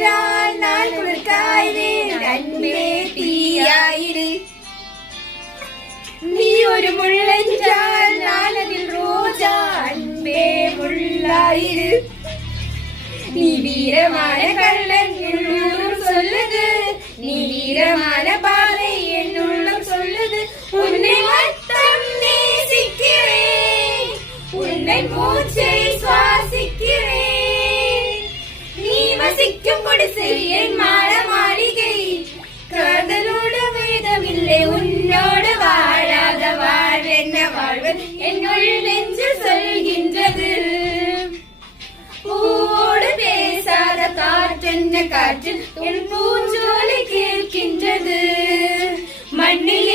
என்றால் நான் குளிர்காய்வேன் அன்பே தீயாயிரு. நீ ஒரு முள்ளென்றால் நான் அதில் ரோஜா அன்பே முள்ளாயிரு. நீ வீரமான கள்ளன் என்னுள்ளும் சொல்லுது, நீ வீரமான பாதை என்னுள்ளும் சொல்லுது. உன்னை மட்டும் நேசிக்கிறேன், உன்னை மூச்சை சுவாசிக்கிறேன். நீ வசிக்கும் குடிசை என் மாட மாளிகை, காதலோடு வேதமில்லை உன்னோடு வாழாத வாழ்வென்ன வாழ்வு என்னுள் நெஞ்சு சொல்கின்றது. பூவோடு பேசாத காற்றென்ன காற்றில் என் பூஞ்சோலை கேட்கின்றது. மண்ணில்